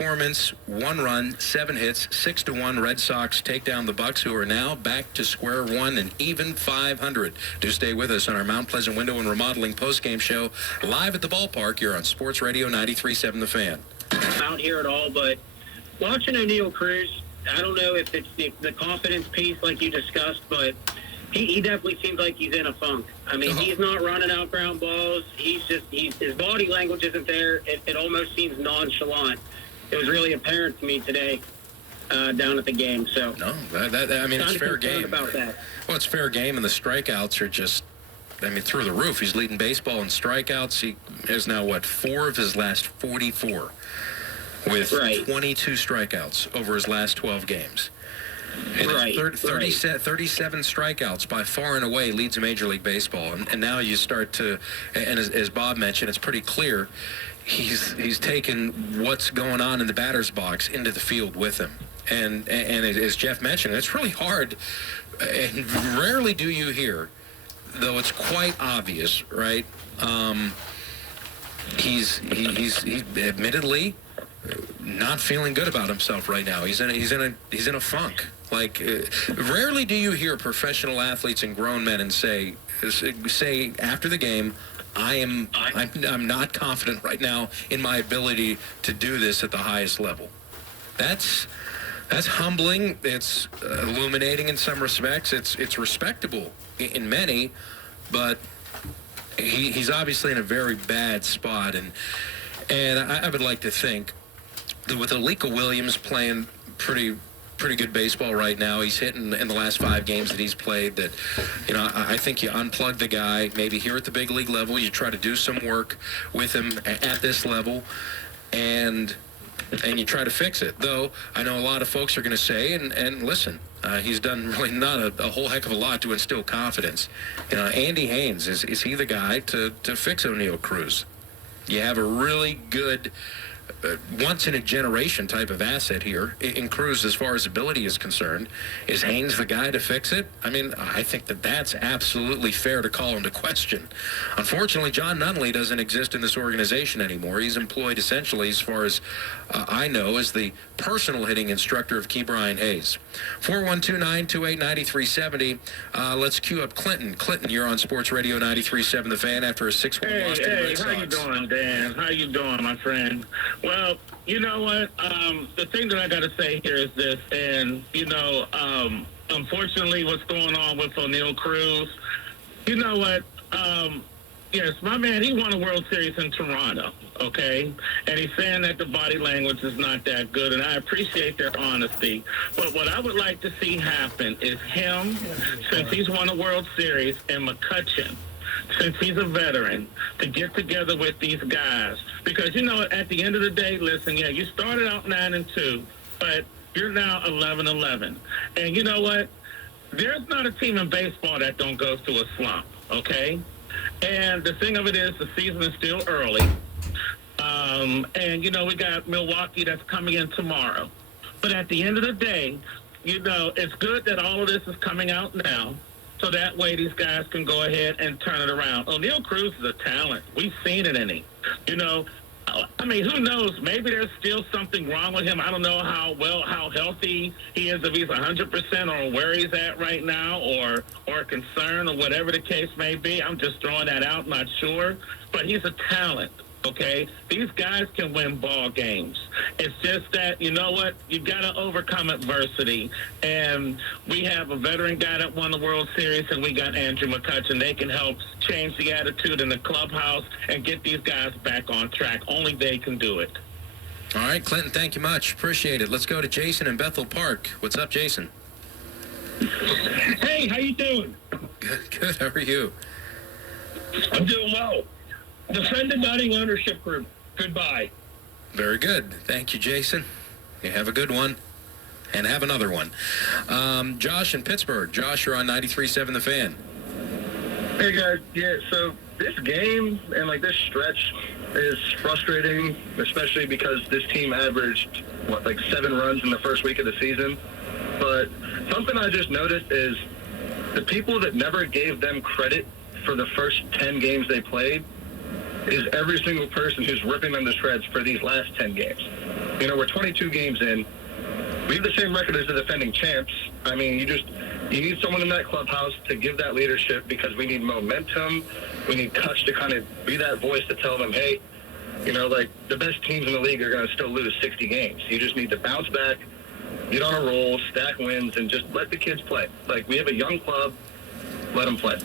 performance, 1 run, 7 hits, 6-1 Red Sox take down the Bucks, who are now back to square one and even 500. Do stay with us on our Mount Pleasant Window and Remodeling postgame show live at the ballpark here on Sports Radio 93.7 The Fan. Out here at all, but watching O'Neal Cruz, I don't know if it's the confidence piece like you discussed, but he definitely seems like he's in a funk. I mean, he's not running out ground balls. His body language isn't there. It almost seems nonchalant. It was really apparent to me today down at the game. So no, I mean, it's fair game. About that. Well, it's fair game, and the strikeouts are just, I mean, through the roof. He's leading baseball in strikeouts. He has now, 4 of his last 44 with 22 strikeouts over his last 12 games. And 37 strikeouts by far and away leads Major League Baseball. And now you start to, and as Bob mentioned, it's pretty clear he's taken what's going on in the batter's box into the field with him. And as Jeff mentioned, it's really hard, and rarely do you hear, though it's quite obvious, right? He's admittedly not feeling good about himself right now. He's in a funk. Like, rarely do you hear professional athletes and grown men and say after the game, I'm not confident right now in my ability to do this at the highest level. That's humbling. It's illuminating in some respects. It's respectable in many, but he's obviously in a very bad spot. And I would like to think that with Alika Williams playing pretty good baseball right now, he's hitting in the last 5 games that he's played, that, I think you unplug the guy, maybe here at the big league level, you try to do some work with him at this level, and you try to fix it. Though I know a lot of folks are going to say, and listen, he's done really not a whole heck of a lot to instill confidence. Andy Haynes, is he the guy to fix O'Neal Cruz? You have a really good once-in-a-generation type of asset here in Cruz as far as ability is concerned. Is Haynes the guy to fix it? I mean, I think that's absolutely fair to call into question. Unfortunately, John Nunley doesn't exist in this organization anymore. He's employed essentially, as far as I know, as the personal hitting instructor of Key Brian Hayes. 412-928-9370. Let's cue up Clinton. Clinton, you're on Sports Radio 93.7 The Fan after a 6-1 loss to the Red Sox. How you doing, Dan? How you doing, my friend? Well, you know what? The thing that I got to say here is this, and, unfortunately what's going on with O'Neal Cruz, you know what? Yes, my man, he won a World Series in Toronto, okay? And he's saying that the body language is not that good, and I appreciate their honesty. But what I would like to see happen is him, since he's won a World Series, and McCutchen, since he's a veteran, to get together with these guys. Because, at the end of the day, listen, you started out 9-2, but you're now 11-11. And you know what? There's not a team in baseball that don't go through a slump, okay? And the thing of it is, the season is still early. And, we got Milwaukee that's coming in tomorrow. But at the end of the day, it's good that all of this is coming out now, so that way these guys can go ahead and turn it around. O'Neal Cruz is a talent. We've seen it in him. I mean, who knows? Maybe there's still something wrong with him. I don't know how healthy he is, if he's 100% or where he's at right now, or concerned, or whatever the case may be. I'm just throwing that out, not sure. But he's a talent, okay? These guys can win ball games. It's just that, you know what? You got to overcome adversity. And we have a veteran guy that won the World Series, and we got Andrew McCutchen. They can help change the attitude in the clubhouse and get these guys back on track. Only they can do it. All right, Clinton, thank you much. Appreciate it. Let's go to Jason in Bethel Park. What's up, Jason? Hey, how you doing? Good. How are you? I'm doing well. Defend the Nutting Ownership Group. Goodbye. Very good. Thank you, Jason. You have a good one. And have another one. Josh in Pittsburgh. Josh, you're on 93.7 The Fan. Hey, guys. Yeah, so this game and, this stretch is frustrating, especially because this team averaged, 7 runs in the first week of the season. But something I just noticed is the people that never gave them credit for the first 10 games they played is every single person who's ripping them to shreds for these last 10 games. You know, we're 22 games in. We have the same record as the defending champs. I mean, you need someone in that clubhouse to give that leadership, because we need momentum. We need Kutch to kind of be that voice to tell them, hey, you know, like, the best teams in the league are going to still lose 60 games. You just need to bounce back, get on a roll, stack wins, and just let the kids play. Like, we have a young club. Let them play.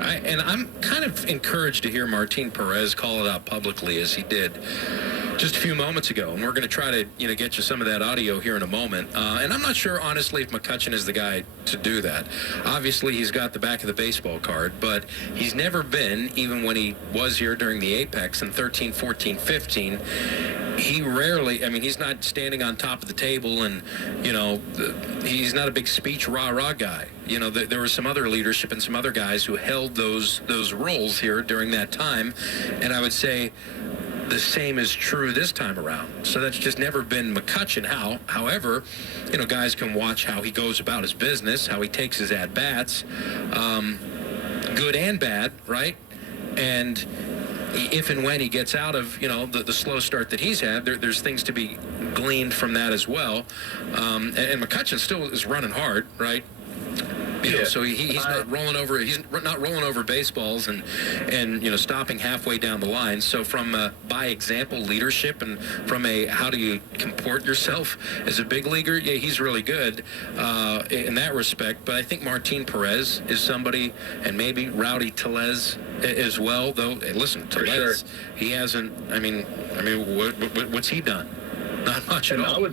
And I'm kind of encouraged to hear Martin Perez call it out publicly as he did just a few moments ago. And we're going to try to, get you some of that audio here in a moment. And I'm not sure, honestly, if McCutchen is the guy to do that. Obviously, he's got the back of the baseball card, but he's never been, even when he was here during the Apex in 13, 14, 15, he rarely, he's not standing on top of the table and, he's not a big speech rah-rah guy. There was some other leadership and some other guys who held those roles here during that time. And I would say the same is true this time around. So that's just never been McCutchen. However, guys can watch how he goes about his business, how he takes his at-bats, good and bad, right? And if and when he gets out of, the slow start that he's had, there's things to be gleaned from that as well. And McCutchen still is running hard, right? So he's not rolling over. He's not rolling over baseballs and stopping halfway down the line. So from by example leadership and from a how do you comport yourself as a big leaguer, yeah, he's really good in that respect. But I think Martin Perez is somebody, and maybe Rowdy Tellez as well. Though, hey, listen, Tellez, he hasn't. What's he done? Not much at all.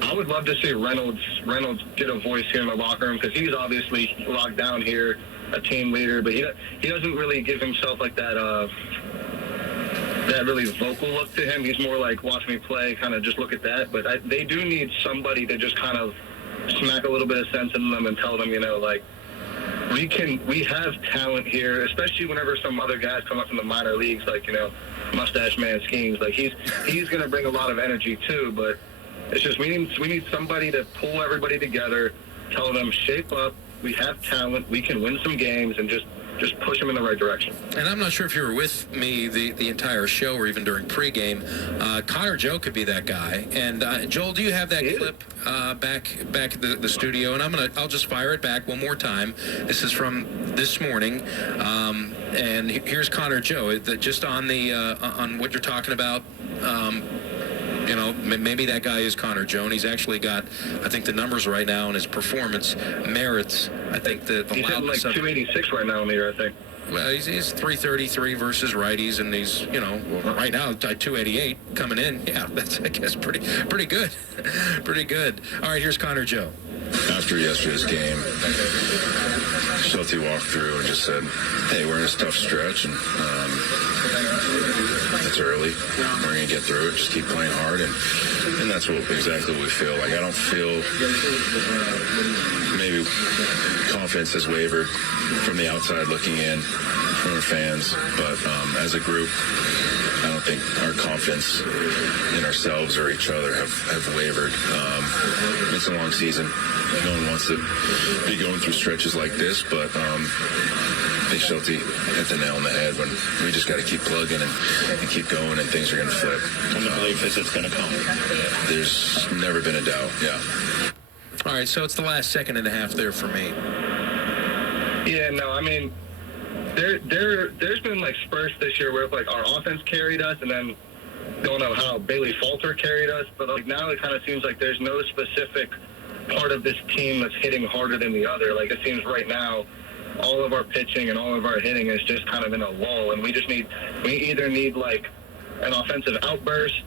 I would love to see Reynolds get a voice here in the locker room, because he's obviously locked down here, a team leader, but he doesn't really give himself like that really vocal look to him. He's more like, watch me play, kind of just look at that. But they do need somebody to just kind of smack a little bit of sense into them and tell them, like, we have talent here, especially whenever some other guys come up from the minor leagues, like, Mustache Man Schemes. Like, he's going to bring a lot of energy too, but it's just we need somebody to pull everybody together, tell them, shape up, we have talent, we can win some games, and just push them in the right direction. And I'm not sure if you were with me the entire show or even during pregame. Connor Joe could be that guy. And Joel, do you have that clip back at the studio? And I'll just fire it back one more time. This is from this morning. And here's Connor Joe, just on the on what you're talking about. Maybe that guy is Connor Joe, and he's actually got, I think, the numbers right now, and his performance merits, I think, the he's hitting like 286 right now in the year, I think. Well, he's 333 versus righties, and he's, right now, 288 coming in. Yeah, that's, I guess, pretty good. Pretty good. All right, here's Connor Joe. After yesterday's game, Schulte walked through and just said, hey, we're in this tough stretch, and it's early. We're going to get through it. Just keep playing hard, and that's exactly what we feel. Like, I don't feel maybe confidence has wavered from the outside looking in, from our fans, but as a group, I don't think our confidence in ourselves or each other have wavered. It's a long season. No one wants to be going through stretches like this, but I think Schulte hit the nail on the head when we just got to keep plugging and keep going, and things are going to flip. And the belief is it's going to come. There's never been a doubt, yeah. All right, so it's the last second and a half there for me. Yeah, no, there's been like spurts this year where like our offense carried us, and then don't know how Bailey Falter carried us, but like now it kind of seems like there's no specific part of this team that's hitting harder than the other. Like, it seems right now all of our pitching and all of our hitting is just kind of in a lull, and we either need like an offensive outburst,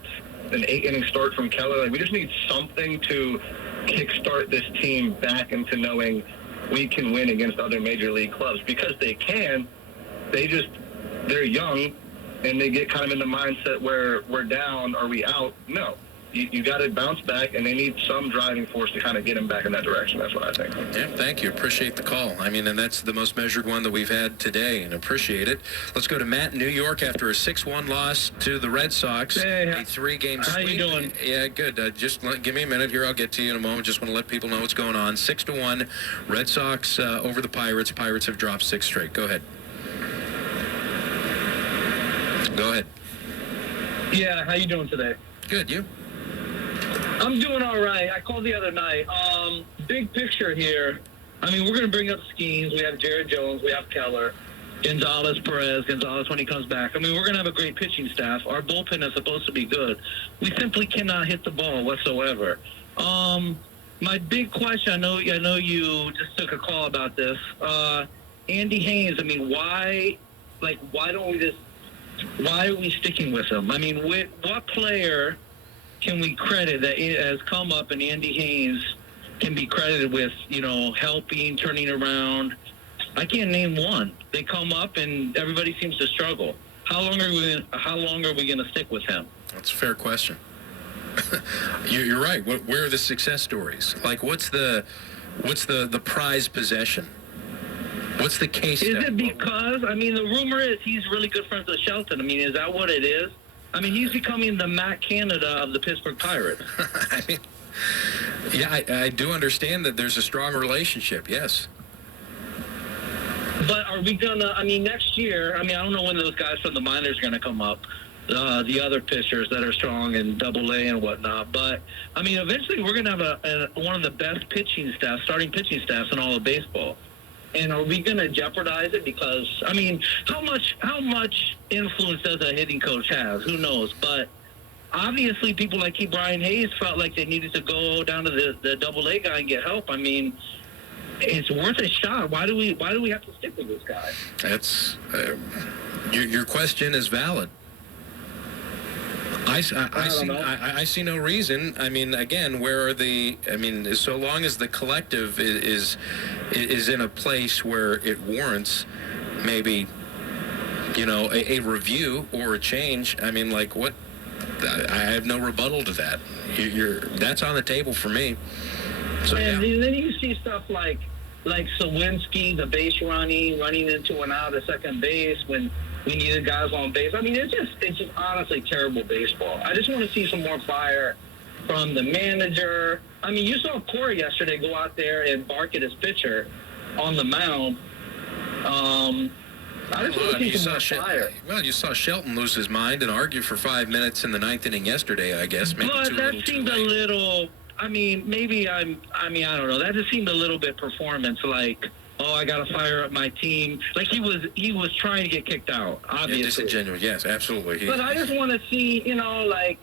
an 8-inning start from Keller. Like, we just need something to kickstart this team back into knowing we can win against other major league clubs, because they can. They're young, and they get kind of in the mindset where we're down, are we out? No. You got to bounce back, and they need some driving force to kind of get them back in that direction. That's what I think. Yeah, thank you. Appreciate the call. And that's the most measured one that we've had today, and appreciate it. Let's go to Matt in New York after a 6-1 loss to the Red Sox. Hey, a 3-game sweep. How you doing? Yeah, good. Just give me a minute here. I'll get to you in a moment. Just want to let people know what's going on. 6-1, Red Sox over the Pirates. Pirates have dropped 6 straight. Go ahead. Go ahead. Yeah, how you doing today? Good. You? I'm doing all right. I called the other night. Big picture here. I mean, we're going to bring up schemes. We have Jared Jones. We have Keller. Gonzalez, Perez, Gonzalez when he comes back. I mean, we're going to have a great pitching staff. Our bullpen is supposed to be good. We simply cannot hit the ball whatsoever. My big question, I know you just took a call about this. Andy Haynes, I mean, why are we sticking with him? I mean, what player can we credit that has come up and Andy Haynes can be credited with, helping, turning around? I can't name one. They come up and everybody seems to struggle. How long are we going to stick with him? That's a fair question. You're right. Where are the success stories? Like, what's the prize possession? What's the case? Is it because, I mean, the rumor is he's really good friends with Shelton. I mean, is that what it is? I mean, he's becoming the Matt Canada of the Pittsburgh Pirates. I mean, yeah, I do understand that there's a strong relationship, yes. But are we going to, I mean, next year, I mean, I don't know when those guys from the minors are going to come up, the other pitchers that are strong in Double-A and whatnot. But, I mean, eventually we're going to have one of the best starting pitching staffs in all of baseball. And are we going to jeopardize it? Because, I mean, how much influence does a hitting coach have? Who knows? But obviously people like Brian Hayes felt like they needed to go down to the Double-A guy and get help. I mean, it's worth a shot. Why do we have to stick with this guy? That's your question is valid. I see no reason. I mean, again, where are the? I mean, so long as the collective is in a place where it warrants maybe, a review or a change. I mean, like what? I have no rebuttal to that. That's on the table for me. So, and then you see stuff like Sawinski, the base running into and out of second base when we needed guys on base. I mean, it's just honestly terrible baseball. I just want to see some more fire from the manager. I mean, you saw Corey yesterday go out there and bark at his pitcher on the mound. I just want to see some more fire. Well, you saw Shelton lose his mind and argue for 5 minutes in the ninth inning yesterday, I guess. Maybe but that seemed a little... I mean, I don't know. That just seemed a little bit performance like, oh, I got to fire up my team. Like he was trying to get kicked out, obviously. Yeah, disingenuous, yes, absolutely. But I just want to see, like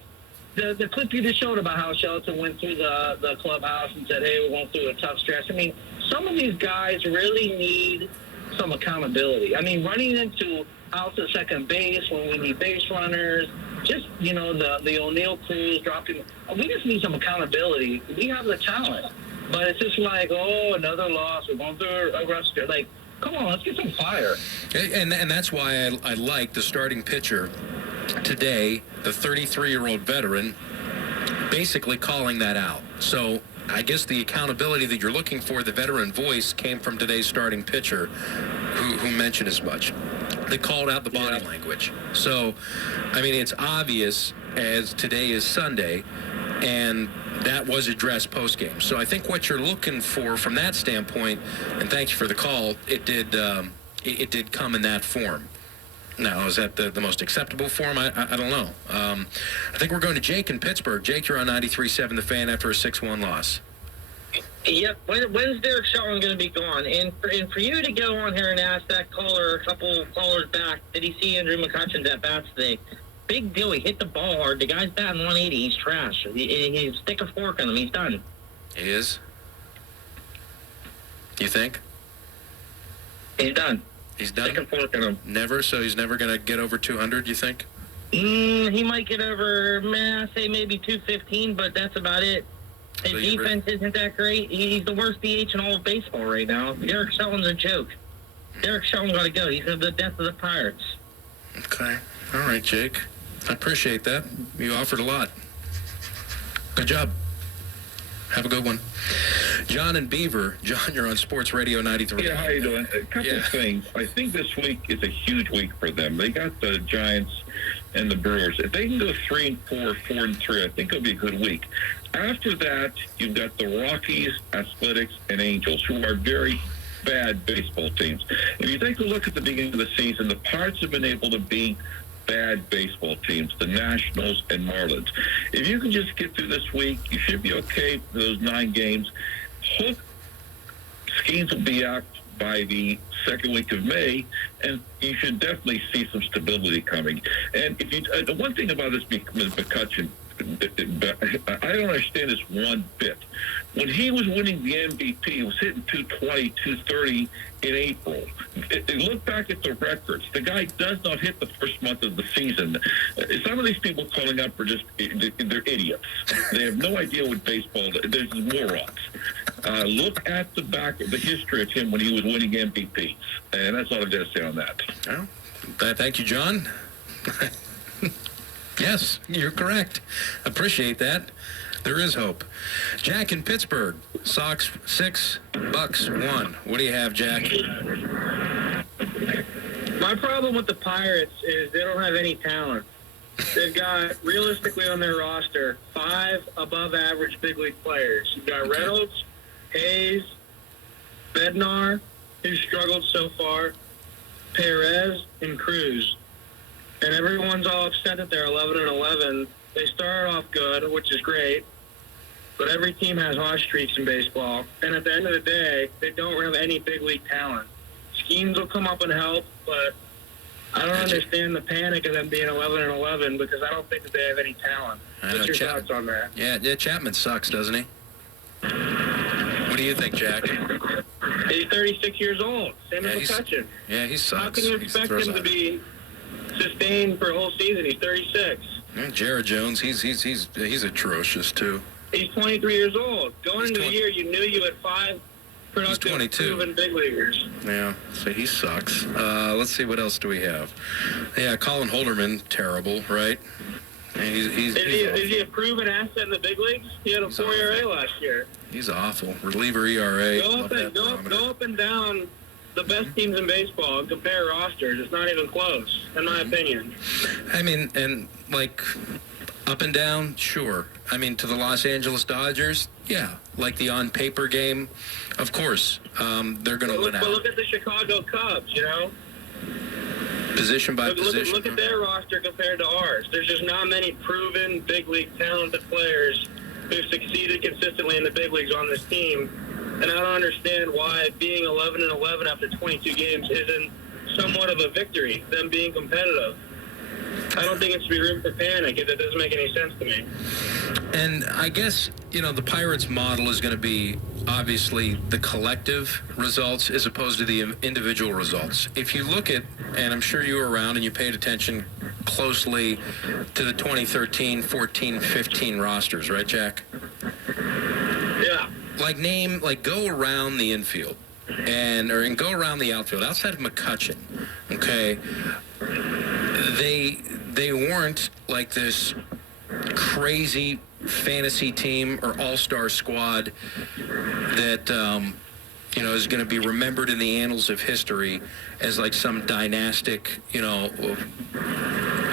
the clip you just showed about how Shelton went through the clubhouse and said, hey, we're going through a tough stretch. I mean, some of these guys really need some accountability. I mean, running out to second base when we need base runners, just, the O'Neill Cruz dropping. We just need some accountability. We have the talent. But it's just like, oh, another loss. We're going through a rough stretch. Like, come on, let's get some fire. And that's why I like the starting pitcher today, the 33-year-old veteran, basically calling that out. So I guess the accountability that you're looking for, the veteran voice, came from today's starting pitcher who mentioned as much. They called out the body language. So, I mean, it's obvious as today is Sunday, and that was addressed post-game. So I think what you're looking for from that standpoint, and thank you for the call, it did come in that form. Now, is that the most acceptable form? I don't know. I think we're going to Jake in Pittsburgh. Jake, you're on 93.7 The Fan after a 6-1 loss. Yep. When's Derek Shelton going to be gone? And for you to go on here and ask that caller a couple callers back, did he see Andrew McCutcheon's at bats today? Big deal. He hit the ball hard. The guy's batting 180. He's trash. He stick a fork in him. He's done. He is? You think? He's done. He's done? Stick a fork in him. Never? So he's never going to get over 200, you think? He might get over, say maybe 215, but that's about it. His defense isn't that great. He's the worst DH in all of baseball right now. Derek Shelton's a joke. Derek Shelton got to go. He's the death of the Pirates. Okay. All right, Jake. I appreciate that. You offered a lot. Good job. Have a good one. John and Beaver. John, you're on Sports Radio 93. Yeah, how you doing? A couple of things. I think this week is a huge week for them. They got the Giants and the Brewers. If they can go 3-4, 4-3, I think it'll be a good week. After that, you've got the Rockies, Athletics, and Angels, who are very bad baseball teams. If you take a look at the beginning of the season, the Pirates have been able to beat bad baseball teams, the Nationals and Marlins. If you can just get through this week, you should be okay for those 9 games. Hook Skeens will be out by the second week of May, and you should definitely see some stability coming. And if you, the one thing about this McCutchen, I don't understand this one bit. When he was winning the MVP, he was hitting 220, 230 in April. Look back at the records. The guy does not hit the first month of the season. Some of these people calling up are just, they're idiots. They have no idea what baseball is. They're morons. Look at the history of him when he was winning MVPs. And that's all I've got to say on that. Well, thank you, John. Yes, you're correct. Appreciate that. There is hope. Jack in Pittsburgh. Sox 6, Bucks 1. What do you have, Jack? My problem with the Pirates is they don't have any talent. They've got, realistically on their roster, 5 above-average big league players. You've got Reynolds, Hayes, Bednar, who struggled so far, Perez, and Cruz. And everyone's all upset that they're 11-11. They started off good, which is great, but every team has hot streaks in baseball. And at the end of the day, they don't have any big league talent. Schemes will come up and help, but I don't understand the panic of them being 11-11 because I don't think that they have any talent. What's your thoughts on that? Yeah, Chapman sucks, doesn't he? What do you think, Jack? He's 36 years old. Same as McCutchen. Yeah, he sucks. How can you expect him to be sustained for a whole season? He's 36. Yeah, Jared Jones, he's atrocious too. He's 23 years old. Going into the year, you knew you had 5 productive, proven big leaguers. Yeah, so he sucks. Let's see, what else do we have? Yeah, Colin Holderman, terrible, right? Is he a proven asset in the big leagues? He had a 4 ERA last year. He's awful. Reliever ERA. Go up and down the best teams in baseball and compare rosters. It's not even close, in my opinion. I mean, and like up and down, sure. I mean, to the Los Angeles Dodgers, yeah. Like the on-paper game, of course, they're going to win out. But look at the Chicago Cubs, you know? Position by position. Look at their roster compared to ours. There's just not many proven big league talented players who've succeeded consistently in the big leagues on this team. And I don't understand why being 11-11 after 22 games isn't somewhat of a victory, them being competitive. I don't think it should be room for panic. That doesn't make any sense to me. And I guess, you know, the Pirates model is going to be obviously the collective results as opposed to the individual results. If you look at, and I'm sure you were around and you paid attention closely to the 2013, 14, 15 rosters, right, Jack? Yeah. Go around the infield and go around the outfield outside of McCutchen, okay? They weren't like this crazy fantasy team or all-star squad that is going to be remembered in the annals of history as like some dynastic,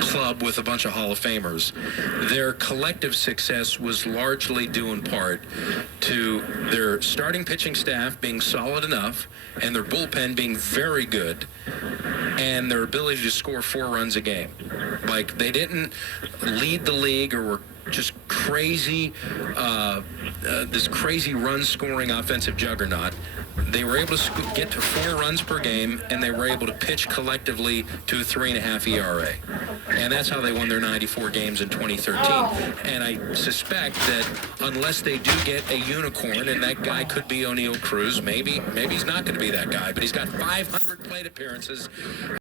club with a bunch of Hall of Famers. Their collective success was largely due in part to their starting pitching staff being solid enough and their bullpen being very good and their ability to score 4 runs a game. Like, they didn't lead the league or were just crazy, this crazy run-scoring offensive juggernaut. They were able to get to 4 runs per game, and they were able to pitch collectively to a 3.5 ERA. And that's how they won their 94 games in 2013. And I suspect that unless they do get a unicorn, and that guy could be O'Neal Cruz, maybe he's not going to be that guy, but he's got 500 plate appearances.